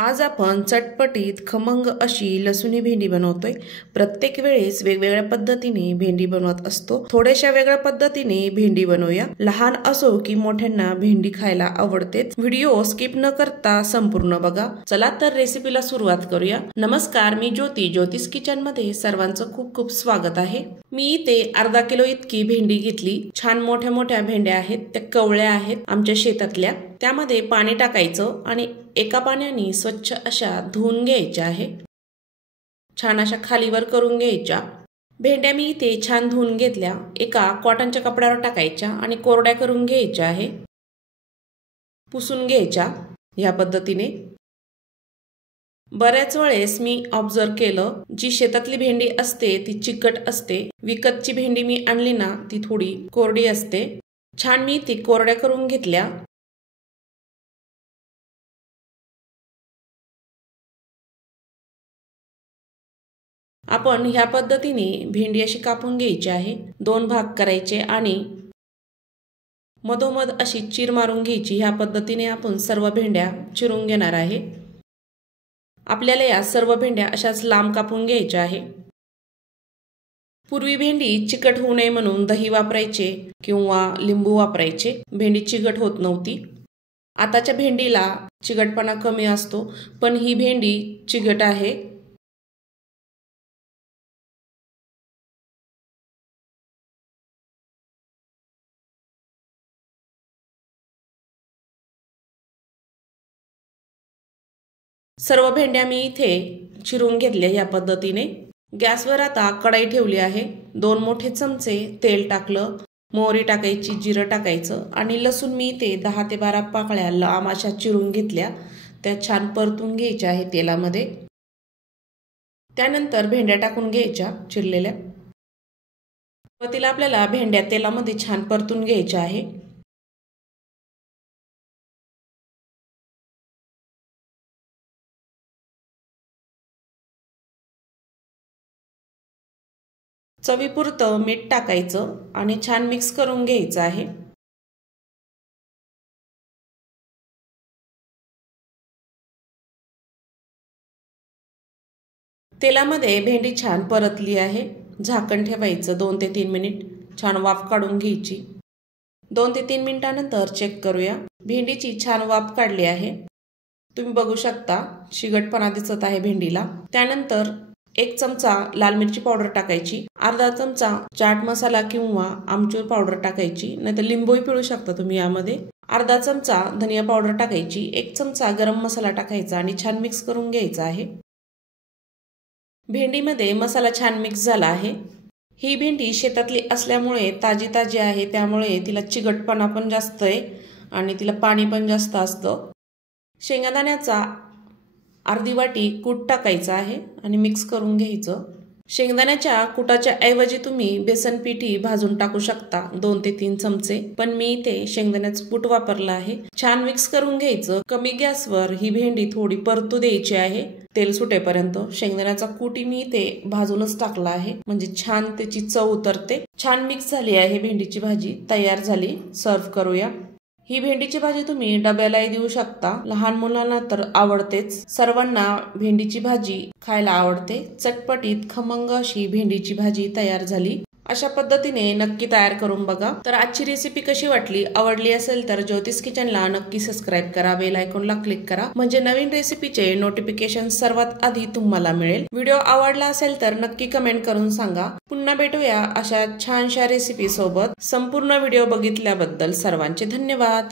आज आपण चटपटीत खमंग अशी लसुणी भेंडी बनवतोय। प्रत्येक वेळेस वेगवेगळ्या पद्धतीने भेंडी बनवत असतो। थोड्याशा वेगळ्या पद्धतीने भेंडी बनवूया। लहान असो की मोठ्यांना भेंडी खायला आवडतेच। व्हिडिओ स्किप न करता संपूर्ण बघा। चला तर रेसिपीला सुरुवात करूया। नमस्कार, मी ज्योतिष किचन मध्ये सर्वांचं खूप खूप स्वागत आहे। मी इथे अर्धा किलो इतकी भेंडी घेतली। छान मोठ्या मोठ्या भेंड्या आहेत, त्या कवळ्या आहेत आमच्या शेतातल्या। त्यामध्ये पाणी टाकायचं आणि एका पाण्याने स्वच्छ अशा धुवून घ्यायच्या आहे। छान अशा खालीवर करून घ्यायच्या। भेंड्या मी इथे छान धुवून घेतल्या। एका कॉटनच्या कपड्यावर टाकायच्या आणि कोरड्या करून घ्यायच्या आहे। पुसून घ्यायच्या या पद्धतीने। बऱ्याच वेळेस मी ऑब्झर्व केलं, जी शेतातली भेंडी असते ती चिकट असते। विकतची भेंडी मी आणली ना ती थोडी कोरडी असते। छान मी ती कोरड्या करून घेतल्या। आपण ह्या पद्धतीने भेंडी अशी कापून घ्यायची आहे। दोन भाग करायचे आणि मधोमध अशी चीर मारून घ्यायची। ह्या पद्धतीने आपण सर्व भेंड्या चिरून घेणार आहे। आपल्याला या सर्व भेंड्या अशाच लांब कापून घ्यायच्या आहे। पूर्वी भेंडी चिकट होऊ नये म्हणून दही वापरायचे किंवा लिंबू वापरायचे। भेंडी चिकट होत नव्हती। आताच्या भेंडीला चिकटपणा कमी असतो, पण ही भेंडी चिकट आहे। सर्व भेंड्या मी इथे चिरून घेतल्या या पद्धतीने। गॅसवर आता कढई ठेवली आहे। 2 मोठे चमचे तेल टाकलं, मोहरी टाकायची, जिरं टाकायचं आणि लसूण मी इथे 10 ते 12 पाकळ्या लांब अशा चिरून घेतल्या। त्या छान परतून घ्यायच्या आहे तेलामध्ये। त्यानंतर भेंड्या टाकून घ्यायच्या चिरलेल्या। सुरुवातीला आपल्याला भेंड्या तेलामध्ये छान परतून घ्यायच्या आहे। चवीपुरतं मीठ टाकायचं आणि छान मिक्स करून घ्यायचं आहे। तेलामध्ये भेंडी छान परतली आहे। झाकण ठेवायचं 2 ते 3 मिनिट। छान वाफ काढून घ्यायची। 2 ते 3 मिनिटानंतर चेक करूया। भेंडीची छान वाफ काढली आहे। तुम्ही बघू शकता चिकटपणा दिसत आहे भेंडीला। त्यानंतर 1 चमचा लाल मिरची पावडर टाकायची, अर्धा चमचा चाट मसाला किंवा आमचूर पावडर टाकायची, नाहीतर लिंबूही पिळू शकता तुम्ही यामध्ये। अर्धा चमचा धनिया पावडर टाकायची, 1 चमचा गरम मसाला टाकायचा आणि छान मिक्स करून घ्यायचा आहे। भेंडीमध्ये मसाला छान मिक्स झाला आहे। ही भेंडी शेतातली असल्यामुळे ताजी ताजी आहे, त्यामुळे तिला चिकटपणा पण जास्त आहे आणि तिला पाणी पण जास्त असतं। शेंगदाण्याचा अर्धी वाटी कूट टाकायचा आहे आणि मिक्स करून घ्यायचं। शेंगदाण्याच्या कुटाच्या ऐवजी तुम्ही बेसन पीठी भाजून टाकू शकता 2 ते 3 चमचे, पण मी इथे शेंगदाण्याचं कूट वापरला आहे। छान मिक्स करून घ्यायचं। कमी गॅसवर ही भेंडी थोडी परतू द्यायची आहे तेल सुटेपर्यंत। शेंगदाण्याचा कूट मी इथे भाजूनच टाकला आहे, म्हणजे छान त्याची चव उतरते। छान मिक्स झाली आहे भेंडीची भाजी, तयार झाली। सर्व करूया। ही भेंडीची भाजी तुम्ही डब्यालाही देऊ शकता। लहान मुलांना तर आवडतेच। सर्वांना भेंडीची भाजी खायला आवडते। चटपटीत खमंग अशी भेंडीची भाजी तयार झाली। अशा पद्धतीने नक्की तयार करून बघा। तर आजची रेसिपी कशी वाटली? आवडली असेल तर ज्योतिष किचनला नक्की सबस्क्राईब करा, बेल आयकॉनला क्लिक करा, म्हणजे नवीन रेसिपीचे नोटिफिकेशन सर्वात आधी तुम्हाला मिळेल। व्हिडिओ आवडला असेल तर नक्की कमेंट करून सांगा। पुन्हा भेटूया अशा छानशा रेसिपी सोबत। संपूर्ण व्हिडिओ बघितल्याबद्दल सर्वांचे धन्यवाद।